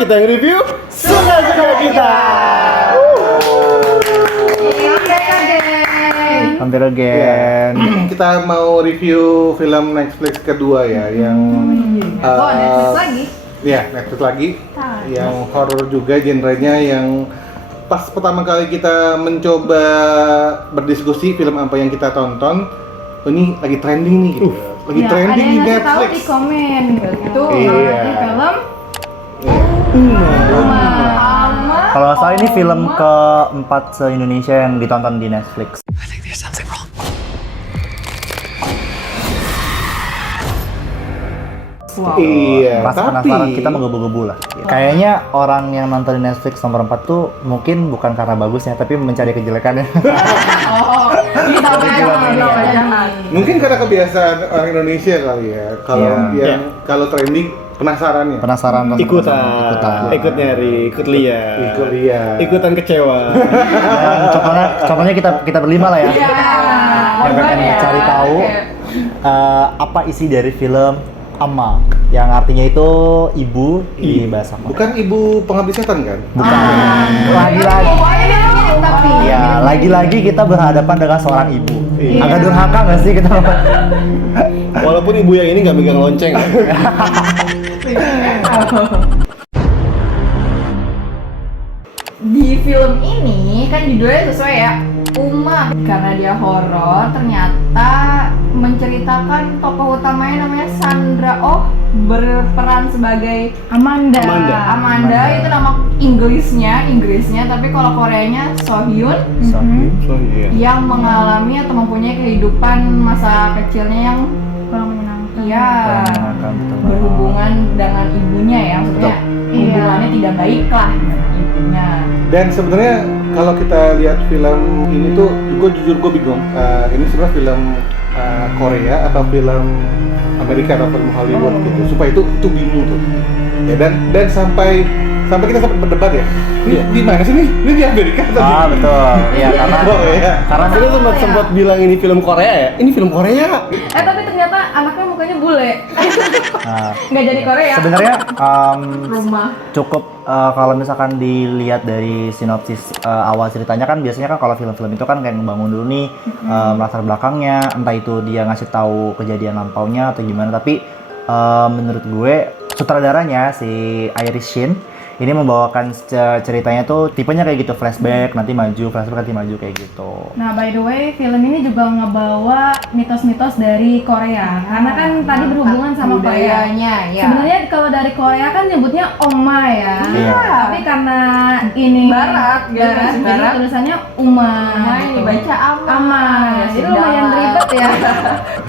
kita yang review suka-suka kita. Hampir again. Kita mau review film Netflix kedua ya, yang Netflix lagi. Ya, Netflix lagi. Yang horor juga genrenya, yang pas pertama kali kita mencoba berdiskusi film apa yang kita tonton, ini lagi trending nih gitu. Lagi trending di Netflix. Netflix. Tahu di komen gitu. Iya. Film Kalau nggak salah ini film keempat se-Indonesia yang ditonton di Netflix. Wow. Iya, Rasa penasaran kita menggebu-gebu lah. Kayaknya orang yang nonton di Netflix nomor 4 tuh mungkin bukan karena bagusnya, tapi mencari kejelekannya. Oh, kita jangan. mungkin karena kebiasaan orang Indonesia kali ya. Kalau Iya. yang kalau trending penasaran ya. Penasaran rasa Ikutan, penasaran. ikut nyari, ikut lihat, ikutan kecewa. Dan contohnya kita berlima lah ya. Iya. Yang pengen cari tahu apa isi dari film Amma, yang artinya itu ibu di bahasa Korea. Bukan ibu pengabdi setan kan? Bukan. Lagi-lagi. Ya, lagi-lagi kita berhadapan dengan seorang ibu. Agak durhaka nggak sih kita? Walaupun ibu yang ini nggak megang lonceng. Di film ini kan judulnya sesuai ya, Uma. Karena dia horor, ternyata menceritakan tokoh utamanya namanya Sandra Oh, berperan sebagai Amanda. Amanda itu nama Inggrisnya, tapi kalau Koreanya Sohyun. So, iya. Yang mengalami atau mempunyai kehidupan masa kecilnya yang kurang menyenangkan. Iya. Berhubungan dengan ibunya ya, maksudnya hubungannya tidak baik lah dengan ibunya. Dan sebenarnya kalau kita lihat film ini tuh, gue bingung. Ini sebenarnya film Korea atau film Amerika atau film Hollywood gitu. Supaya itu bingung tuh. Ya, dan sampai kita sempat berdebat ya. Ini di mana sih nih? Ini di Amerika atau di Betul. Iya, karena Karena dia sempat bilang ini film Korea ya. Ini film Korea. Tapi ternyata anaknya mukanya bule. Nggak jadi Korea. Sebenarnya Rumah. cukup kalau misalkan dilihat dari sinopsis awal ceritanya kan biasanya kan kalau film-film itu kan kayak ngebangun dulu nih latar belakangnya, entah itu dia ngasih tahu kejadian lampaunya atau gimana, tapi menurut gue sutradaranya si Iris Shin ini membawakan ceritanya tuh tipenya kayak gitu, flashback nanti maju kayak gitu. Nah, by the way, film ini juga ngebawa mitos-mitos dari Korea. Karena kan tadi berhubungan sama Korea. Budayanya, ya. Sebenarnya kalau dari Korea kan nyebutnya Oma ya. Iya. Tapi karena ini Barat, jadi Barat. tulisannya Uma. Nah, ini baca Ama. Jadi lumayan ribet ya.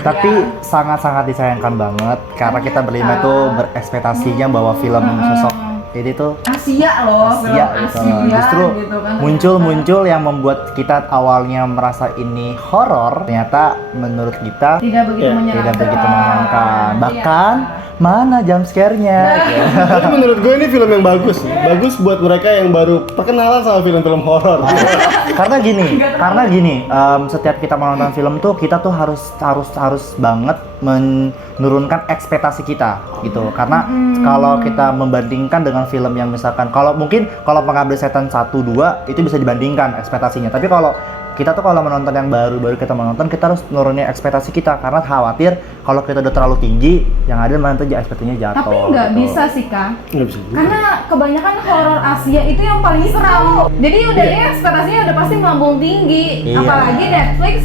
Tapi sangat-sangat disayangkan banget karena kita berlima tuh berekspektasinya bahwa film sosok ini tuh Asia loh, film gitu. Asia Justru gitu kan. muncul yang membuat kita awalnya merasa ini horor, ternyata menurut kita Tidak begitu menyenangkan. tidak begitu menyenangkan. Bahkan mana jump scare-nya? gitu. Tapi menurut gue ini film yang bagus. Bagus buat mereka yang baru perkenalan sama film-film horor. Karena gini, setiap kita menonton film tuh kita tuh harus banget menurunkan ekspektasi kita gitu. Karena kalau kita membandingkan dengan film yang misalkan kalau Pengabdi Setan 1 2 itu bisa dibandingkan ekspektasinya. Tapi kalau kita tuh kalau menonton yang baru kita menonton, kita harus nurunin ekspektasi kita karena khawatir kalau kita udah terlalu tinggi yang ada nanti ekspektasinya jatuh. Tapi nggak gitu. bisa sih, Kak. Nggak bisa. Karena kebanyakan horor Asia itu yang paling seram. Jadi udah ya ekspektasinya udah pasti melambung tinggi. Iya. Apalagi Netflix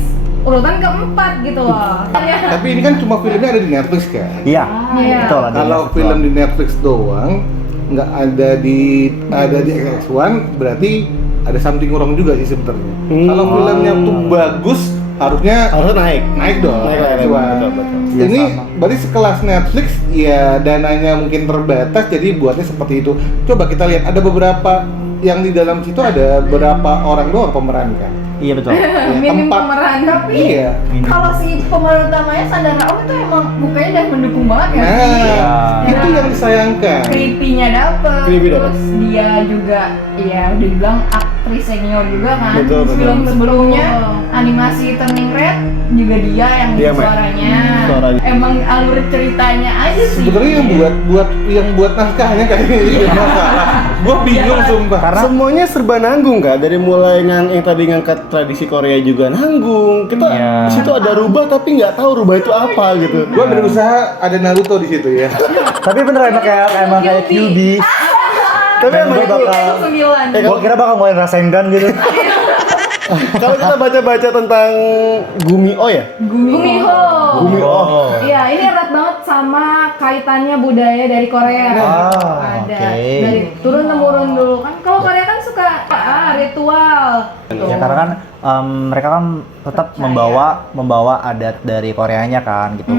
urutan keempat gitu loh. Tapi ini kan cuma filmnya ada di Netflix kan? Iya, Iya. betul lah. Kalau film di Netflix doang, nggak ada di XX1, berarti ada something wrong juga sih sebenarnya. Kalau filmnya tuh bagus, harusnya naik dong. Naik. Betul. Ini berarti sekelas Netflix, ya dananya mungkin terbatas, jadi buatnya seperti itu. Coba kita lihat ada beberapa yang di dalam situ ada berapa orang doang pemeran kan? Iya betul. Minim tempat- pemeran. Tapi Iya. kalau si pemeran utamanya Sandra Oh itu emang mukanya udah mendukung banget ya. Nah, itu yang disayangkan. Creepy-nya dapet, Creepy dapet. terus dia juga ya udah dibilang aktris senior juga kan. Betul, betul. Film sebelumnya animasi Turning Red juga dia yang Dia ngisi main. suaranya. Suaranya. Emang alur ceritanya aja sih. Sebenarnya yang buat naskahnya kayaknya juga masalah. Gua bingung sumpah. Karena Semuanya serba nanggung kan, dari mulai yang tadi ngangkat tradisi Korea juga nanggung. Kita Iya. di situ ada rubah tapi nggak tahu rubah itu apa gitu. Gua berusaha ada Naruto di situ ya. tapi bener emang kayak QB. Tapi Dan emang gua itu bakal- 9. Gua kira bakal ngomongin Rasengan gitu. kalau kita baca-baca tentang Gumio ya, Gumiho. Gumio. Iya, ini erat banget sama kaitannya budaya dari Korea. Ah, Ada oke. dari turun temurun dulu kan. Kalau Korea kan suka ritual. Ya karena kan mereka kan tetap membawa adat dari Koreanya kan gitu.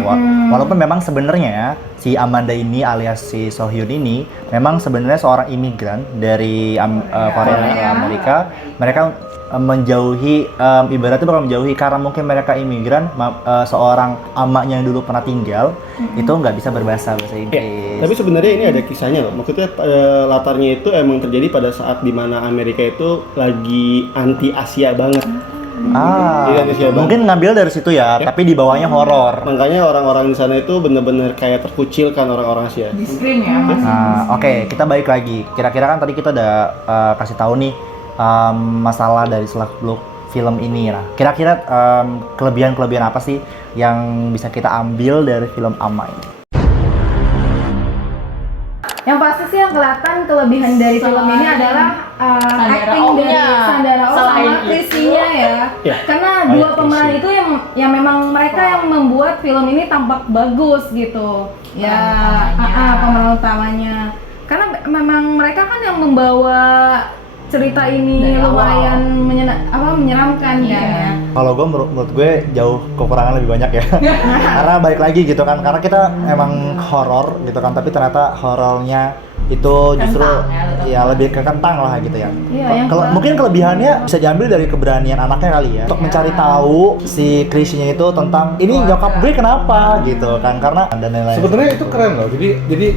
Walaupun memang sebenarnya si Amanda ini alias si Sohyun ini memang sebenarnya seorang imigran dari Korea ke Amerika. Mereka menjauhi ibaratnya bakal menjauhi karena mungkin mereka imigran seorang amaknya yang dulu pernah tinggal itu nggak bisa berbahasa Inggris. Tapi sebenarnya ini ada kisahnya loh. Maksudnya latarnya itu emang terjadi pada saat dimana Amerika itu lagi anti Asia banget. Iya, Asia banget. Mungkin ngambil dari situ ya, tapi di bawahnya horor. Makanya orang-orang di sana itu bener-bener kayak terkucilkan orang-orang Asia. Di screen ya Mas. Nah, oke, kita balik lagi. Kira-kira kan tadi kita udah kasih tahu nih masalah dari seluk-beluk film ini. Nah, kira-kira kelebihan-kelebihan apa sih yang bisa kita ambil dari film Ama ini? Yang pasti sih yang kelihatan kelebihan dari film ini adalah Sandra acting dari Oh-nya. Sandra Oh Selain sama itu. Chrissy-nya ya. Ya. Karena Oh, dua ya, pemeran Chrissy. itu yang memang mereka yang membuat film ini tampak bagus gitu. Ya, pemeran utamanya. Karena memang mereka kan yang membawa cerita ini Dari lumayan menyeramkan Iya. ya. Kalau gue menurut gue jauh kekurangan lebih banyak ya. Karena balik lagi gitu kan, karena kita emang horor gitu kan, tapi ternyata horornya itu justru Kentang ya, tetap. ya lebih ke kentang lah gitu ya. Iya, yang Kalau mungkin kelebihannya bisa diambil dari keberanian anaknya kali ya untuk mencari tahu si Chrissy-nya itu tentang ini nyokap gue kenapa gitu kan, karena dan lain-lain. Sebenarnya itu keren loh. Jadi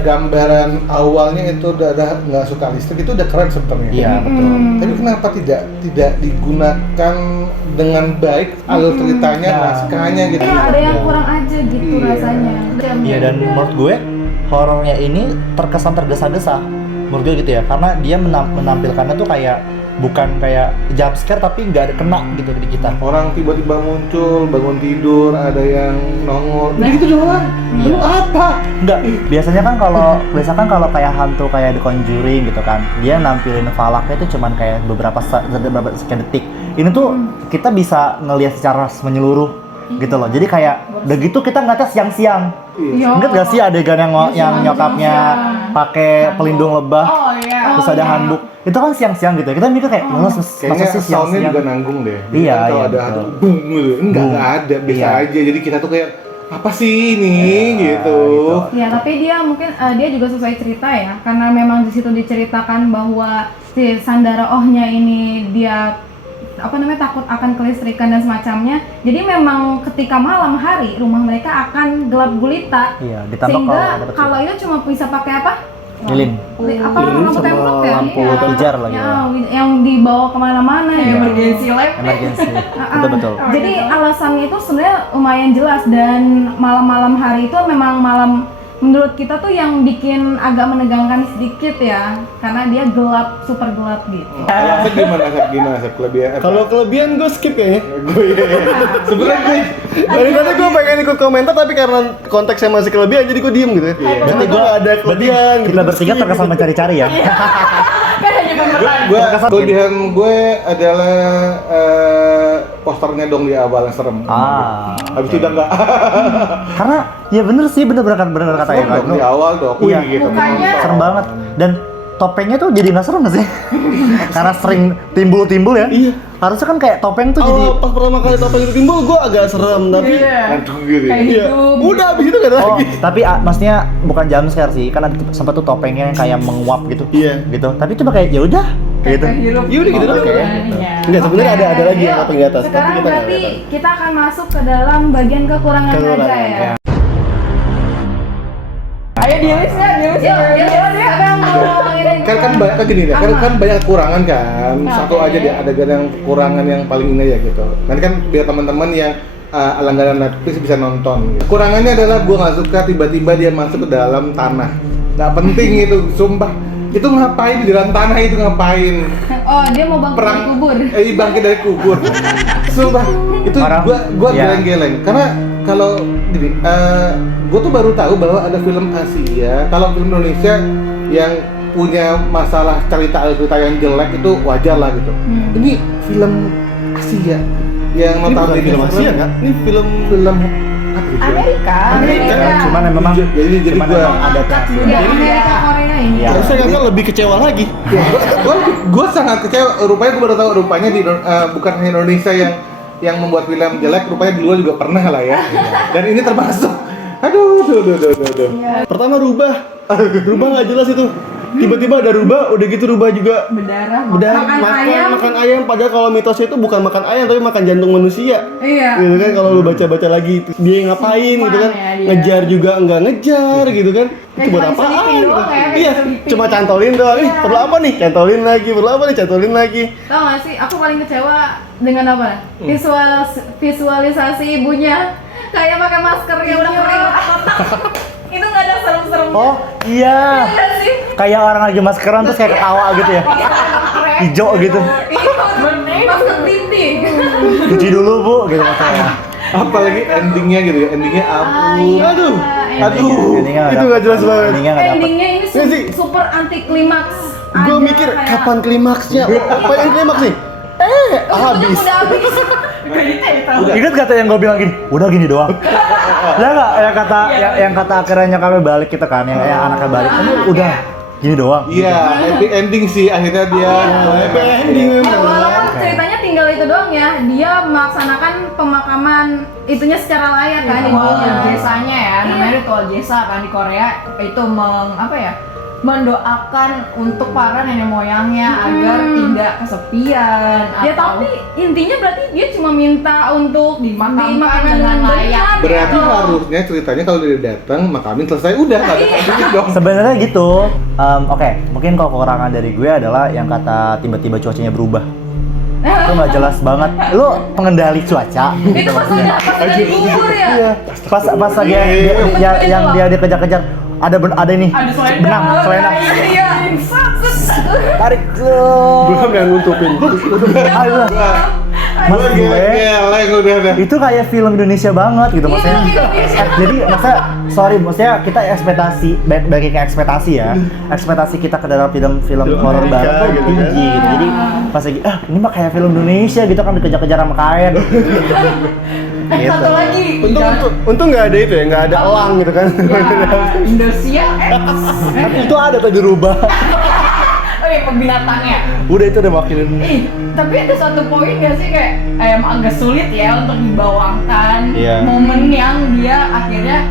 gambaran awalnya itu udah nggak suka listrik itu udah keren sebenarnya. Iya betul. Tapi kenapa tidak digunakan dengan baik alur ceritanya, Nah. naskahnya gitu? Iya, ada yang kurang aja gitu Iya. rasanya. Iya, dan menurut gue horornya ini terkesan tergesa-gesa menurut gue gitu ya, karena dia menampilkannya tuh kayak bukan kayak jump scare tapi nggak ada kena gitu di kita. Orang tiba-tiba muncul, bangun tidur, ada yang nongol, gitu doang. Lu apa? Enggak, biasanya kan kalau kayak hantu kayak The Conjuring gitu kan, dia nampilin falaknya itu cuman kayak beberapa sekian detik. Ini tuh kita bisa ngelihat secara menyeluruh gitu loh. Jadi kayak udah gitu kita ngeliatnya siang-siang. Iya. Ingat gak sih adegan yang nyokapnya pakai pelindung lebah, Oh iya. terus ada handuk. Itu kan siang-siang gitu. Kita mikir kayak, masa Kayaknya sih soundnya siang-siang? juga nanggung deh. Iya, Kalau iya, ada betul. hantu, boom gitu. Enggak Boom. ada, biasa Iya. aja. Jadi kita tuh kayak apa sih ini gitu. Ya, tapi dia mungkin dia juga sesuai cerita ya, karena memang di situ diceritakan bahwa si Sandra Oh-nya ini dia takut akan kelistrikan dan semacamnya. Jadi memang ketika malam hari rumah mereka akan gelap gulita. Iya, ditambah Sehingga ada kecil. kalau itu cuma bisa pakai apa? Lilin. Apa Lilin lampu sama tembok ya? lampu Iya. pijar lagi Ya, ya. yang dibawa kemana-mana ya. Emergency lab. Emergency. Betul-betul. Jadi alasannya itu sebenarnya lumayan jelas, dan malam-malam hari itu memang malam menurut kita tuh yang bikin agak menegangkan sedikit ya, karena dia gelap, super gelap gitu. Kalau Sep gimana Sep kelebihan? Kalau kelebihan gue skip ya. gue sebenarnya gue Dari tadi gue pengen ikut komentar tapi karena konteksnya masih kelebihan jadi gue diem gitu. Berarti gue gak ada kelebihan. Kita bertiga terkesan mencari-cari ya. Kan hanya pemeran. kelebihan gue adalah posternya dong di awal yang serem. Habis itu udah enggak. Karena ya bener sih, bener kata ya Serem dong di awal dong. Iya. Wih, gitu. Mukanya- serem banget. Dan topengnya tuh jadi nggak serem nggak sih? Karena sering timbul ya. Iya. Harusnya kan kayak topeng tuh jadi Pas pertama kali topeng itu timbul, gue agak serem, tapi Iya. Aduh gitu. Kayak iya, hidup. udah abis itu gak ada Oh, lagi. tapi maksudnya bukan jump scare sih, kan ada sempat tuh topengnya yang kayak menguap gitu. Iya. Gitu. Tapi cuma kayak ya udah gitu. Kayak hidup. Iya, udah gitu doang. Iya. Enggak, sebenarnya Oke, ada lagi yang yuk. topeng di atas, tapi Sekarang kita nggak berarti lihat. kita akan masuk ke dalam bagian kekurangan aja Kekurangan, ya. ya. Ayo di list ya, di list. Yuk, siapa yang mau ngomongin? Kan banyak kan gini deh, kan banyak kekurangan kan. Satu Oke. aja deh adegan yang kekurangan yang paling ini ya gitu. Nanti kan biar teman-teman yang langganan Netflix bisa nonton. Kekurangannya adalah gua nggak suka tiba-tiba dia masuk ke dalam tanah. Nggak penting itu, sumpah. Itu ngapain di dalam tanah itu ngapain? Oh, dia mau bangkit dari kubur. Bangkit dari kubur. Sumpah, itu Orang- gua iya. geleng-geleng. Karena kalau gini, gua tuh baru tahu bahwa ada film Asia, kalau film Indonesia yang punya masalah cerita yang jelek itu wajar lah gitu. Ini film Asia yang Ini bukan notabene film Asia kan? Ini film apa itu? Amerika. Amerika. Cuman memang Jadi cuman gua- memang ada teater. Dia Amerika Korea ini. Iya. Harusnya kan lebih kecewa lagi. Ya, gua sangat kecewa. Rupanya gua baru tahu rupanya di bukan hanya Indonesia yang membuat film jelek, rupanya di luar juga pernah lah ya. Dan ini termasuk. Aduh. Pertama rubah nggak jelas itu. Tiba-tiba ada rubah, udah gitu rubah juga Berdarah. makan ayam. Padahal kalau mitosnya itu bukan makan ayam tapi makan jantung manusia. Iya. Gitu kan kalau lu baca-baca lagi dia ngapain gitu kan, ya dia. ngejar juga nggak ngejar gitu kan, itu Kayak buat cuma apaan diselipin gitu. doang ya, kayak Iya, diselipin. cuma cantolin doang. Perlu apa nih, cantolin lagi, perlu apa nih, cantolin lagi. Tau gak sih, aku paling kecewa dengan apa? Visualisasi ibunya kayak pakai masker yang udah kering kotak. Itu nggak ada serem-serem. Oh, iya. Iya sih. Kayak orang lagi maskeran terus kayak ketawa gitu ya. Hijau gitu. Masker tinting. Cuci dulu, Bu, gitu katanya. Apalagi endingnya gitu ya, endingnya ampun. Aduh, Endingnya nggak itu nggak jelas banget. Endingnya nggak dapet. Endingnya ini Iya sih. super anti klimaks. Gue mikir kapan klimaksnya? Apa yang klimaks nih? Habis. Udah habis. Ingat kata yang gue bilang gini, udah gini doang. Ya nggak, yang kata akhirnya kami balik kita kan, yang anaknya balik, ini udah gini doang. Iya, happy ending sih akhirnya dia. Happy ending Ya, memang. walaupun ceritanya tinggal itu doang ya, dia melaksanakan pemakaman itunya secara layak kan Ritual ibunya. jesanya ya, namanya ritual jesa kan di Korea itu mendoakan untuk para nenek moyangnya agar tidak kesepian Ya atau tapi intinya berarti dia cuma minta untuk Dimakamkan dengan layak. Berarti gitu. harusnya ceritanya kalau dia datang makamin selesai udah nggak ada endingnya dong. Sebenarnya gitu. Oke, mungkin kalau kekurangan dari gue adalah yang kata tiba-tiba cuacanya berubah. Itu nggak jelas banget. Lu pengendali cuaca. Itu pas udah gugur ya. Iya. Pas lagi yang dia dikejar-kejar ada ini ada selendang. benang selendang Iya. tarik Belum yang nutupin. aduh mas Gua gue geleng udah dah. itu kayak film Indonesia banget gitu maksudnya Iya, Indonesia. jadi maksudnya kita ekspektasi bagi ke ekspektasi ya ekspektasi kita ke dalam film horor Amerika barat tuh gitu kan. tinggi gitu. Jadi pas lagi ini mah kayak film Indonesia gitu kan dikejar-kejar sama kain gitu. Satu lagi Untung nggak ada itu ya, nggak ada elang gitu kan. ya, Indonesia Tapi itu ada tuh dirubah oh iya binatangnya. udah itu udah makin Tapi ada satu poin gak sih kayak emang agak sulit ya untuk dibawakan Iya. momen yang dia akhirnya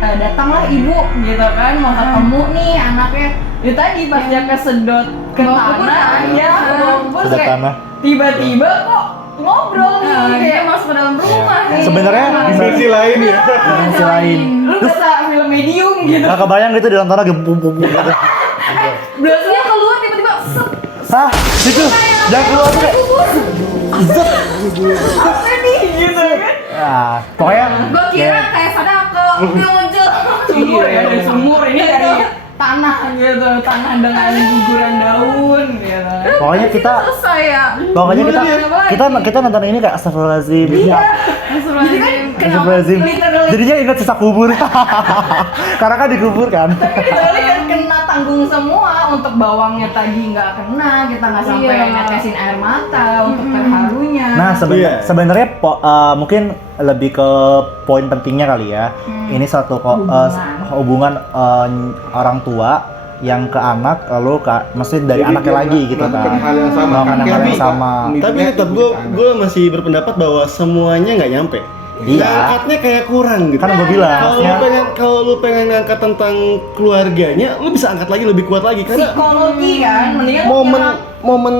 datanglah ibu gitu kan mau ketemu nih anaknya. Itu tadi pas dia kesedot ke Bawa kubur tanah, kan? ya kubur Sedot kayak tanah. tiba-tiba kok ngobrol nih Nah, dia kayak masuk ke dalam rumah nih. Sebenarnya Di sisi lain ya. di sisi lain lu bisa film medium gitu. nggak kebayang gitu di dalam tanah gempung gitu Berarti dia keluar tiba-tiba set. hah itu jangan keluar tuh kayak Apa nih gitu kan? ah pokoknya Gua kira kayak Sadako dia muncul. Sumur ya dari sumur ini dari tanah gitu, tanah dengan guguran daun gitu. pokoknya kita Selesai ya. pokoknya kita Iya. kita nonton ini kayak astagfirullahaladzim Iya. Jadi kan astagfirullahaladzim literally- jadinya ingat sisa kubur karena kan dikubur kan Literally kan kena tanggung semua untuk bawangnya tadi nggak kena, kita nggak sampai Iya. netesin air mata untuk terharunya. nah Iya. sebenarnya mungkin lebih ke poin pentingnya kali ya ini satu hubungan orang tua yang ke anak, lalu maksudnya dari Jadi anaknya dia lagi gitu melakukan kan. hal yang sama. Melakukan hal yang Tapi- sama. Tapi Mimpinya tetap ke anak. gue masih berpendapat bahwa semuanya nggak nyampe. Iya. Angkatnya kayak kurang gitu. Kan gue bilang, Kalau lu pengen ngangkat tentang keluarganya, lu bisa angkat lagi lebih kuat lagi karena Psikologi kan, mendingan momen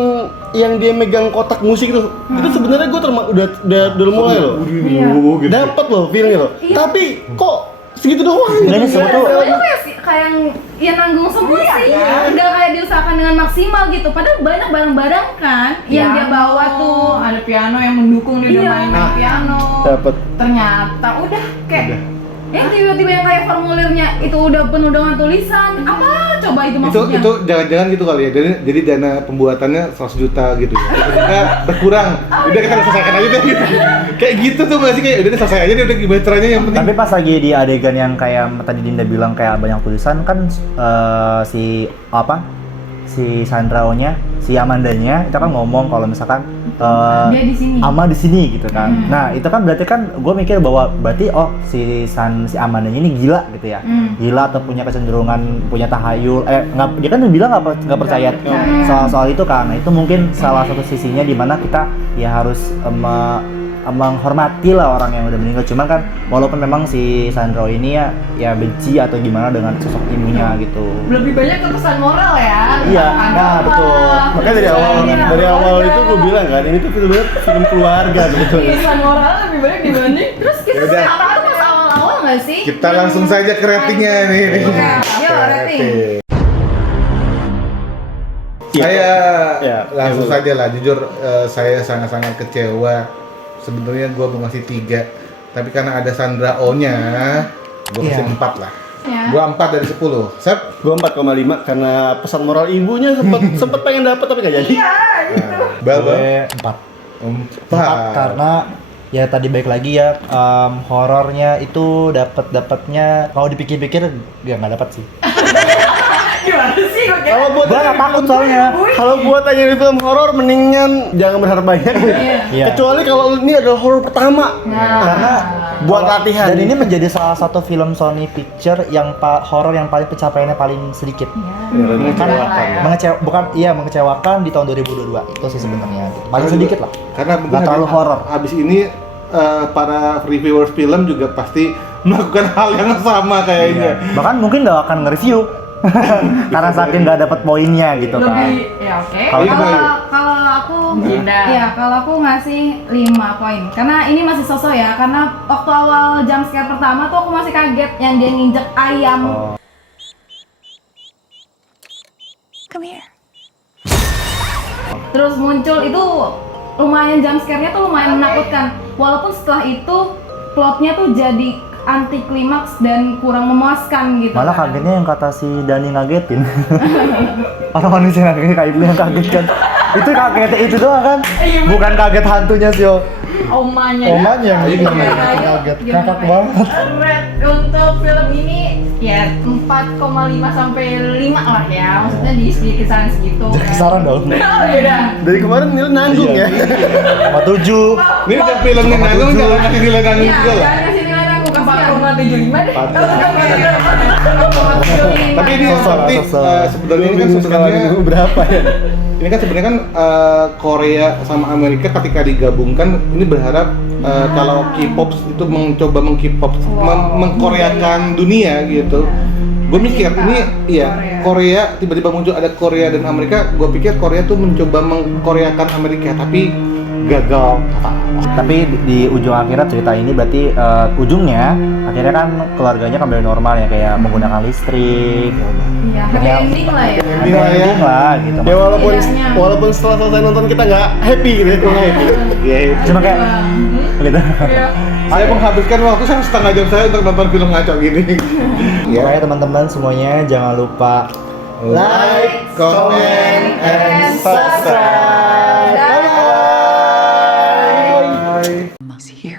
yang dia megang kotak musik itu sebenarnya gue udah mulai loh. Gitu. Dapat loh feelnya loh. Tapi kok segitu doang? Enggak nih sebetulnya Sebenarnya kayak ya nanggung semua sih, nggak kayak diusahakan dengan maksimal gitu. Padahal banyak barang-barang kan yang dia bawa tuh. ada piano yang mendukung dia udah Iya. main piano. Dapat. Ternyata udah kayak Yang tiba-tiba yang kayak formulirnya itu udah penuh dengan tulisan. Apa coba itu maksudnya? Itu jangan-jangan gitu kali ya. Jadi dana pembuatannya 100 juta gitu. Kita berkurang. Udah kita selesaikan aja deh gitu. Kayak gitu tuh nggak sih, kayak udah selesai aja deh, udah gimana caranya yang penting. tapi pas lagi di adegan yang kayak tadi Dinda bilang kayak banyak tulisan kan si Sandraonya, si Amandanya itu kan ngomong kalau misalkan Dia di sini. Ama di sini gitu kan. Nah, itu kan berarti kan gue mikir bahwa berarti si Amandanya ini gila gitu ya. Gila atau punya kecenderungan, punya tahayul. Nggak, dia kan bilang nggak percaya soal itu kan. Nah, itu mungkin salah satu sisinya di mana kita ya harus menghormati lah orang yang udah meninggal. Cuman kan walaupun memang si Sandro ini ya benci atau gimana dengan sosok ibunya gitu. lebih banyak ke pesan moral ya. Iya, Tentang nah, agama, betul. Makanya dari awal itu gue bilang kan, ini tuh film keluarga sebetulnya. pesan moral lebih banyak dibanding Terus kita Yaudah. apa itu pas awal-awal nggak sih? Kita langsung saja ke ratingnya nih. Yuk, rating. Saya Ya, langsung ya, saja lah, jujur saya sangat-sangat kecewa. Sebenarnya gue mau ngasih 3, tapi karena ada Sandra O-nya, gue kasih Iya. 4 lah. Ya. Gue 4 dari 10. Sep? Gue 4,5 karena pesan moral ibunya sempet pengen dapet tapi nggak jadi. Bel, Gue 4. 4. Karena ya tadi baik lagi ya horornya itu dapatnya kalau dipikir-pikir ya nggak dapat sih. gimana sih gue Kalau buat Gue nggak takut soalnya. kalau buat aja di film horor mendingan jangan berharap banyak. Iya. Kecuali kalau ini adalah horor pertama. Karena buat latihan. Dan ini menjadi salah satu film Sony Picture yang horor yang paling pencapaiannya paling sedikit. Mengecewakan di tahun 2022 itu sih sebenarnya gitu. Paling sedikit lah. Karena mungkin Nggak terlalu horor. Habis ini para reviewers film juga pasti melakukan hal yang sama kayaknya. Bahkan mungkin nggak akan nge-review karena saking nggak dapat poinnya gitu kan. lebih ya oke. Kalau Kalau aku Dinda. ya kalau aku ngasih 5 poin. Karena ini masih sosok ya. Karena waktu awal jump scare pertama tuh aku masih kaget yang dia nginjek ayam. Terus muncul itu lumayan jump scare-nya tuh lumayan menakutkan. Walaupun setelah itu plotnya tuh jadi anti klimaks dan kurang memuaskan gitu. Malah kan. kagetnya yang kata si Dani ngagetin. Orang manusia ngagetin kayak yang kaget kan. Itu kagetnya itu doang kan. Bukan kaget hantunya sih. Omanya. Omanya yang bikin Gimana? kaget. Gimana? Kakak banget. Red untuk film ini ya 4,5 sampai 5 lah ya. Maksudnya di kisaran segitu. Jadi kisaran dong. Oh yaudah. Dari kemarin nilai nanggung ya. 47. Ini udah filmnya nanggung, jangan kasih nilai nanggung Iya, juga lah. jangan kasih nilai nanggung kasihan. 4,75 deh. Tapi ini seperti sebenarnya ini kan sebenarnya berapa ya? ini kan sebenarnya kan Korea sama Amerika ketika digabungkan ini berharap kalau K-pop itu mencoba mengkoreakan dunia gitu. Gue mikir ini iya Korea tiba-tiba muncul ada Korea dan Amerika. Gue pikir Korea tuh mencoba mengkoreakan Amerika tapi gagal. Tapi di ujung akhirnya cerita ini berarti ujungnya akhirnya kan keluarganya kembali normal ya kayak menggunakan listrik. Iya, happy ending lah ya. Ending lah ya. Ending lah gitu. Ya Setidaknya. walaupun setelah selesai nonton kita nggak happy gitu, kurang happy. Ya, Cuma kayak gitu. saya menghabiskan waktu saya setengah jam saya untuk nonton film ngaco gini. Pokoknya teman-teman semuanya jangan lupa Like, comment, and subscribe. Dadah. Bye. Mouse here.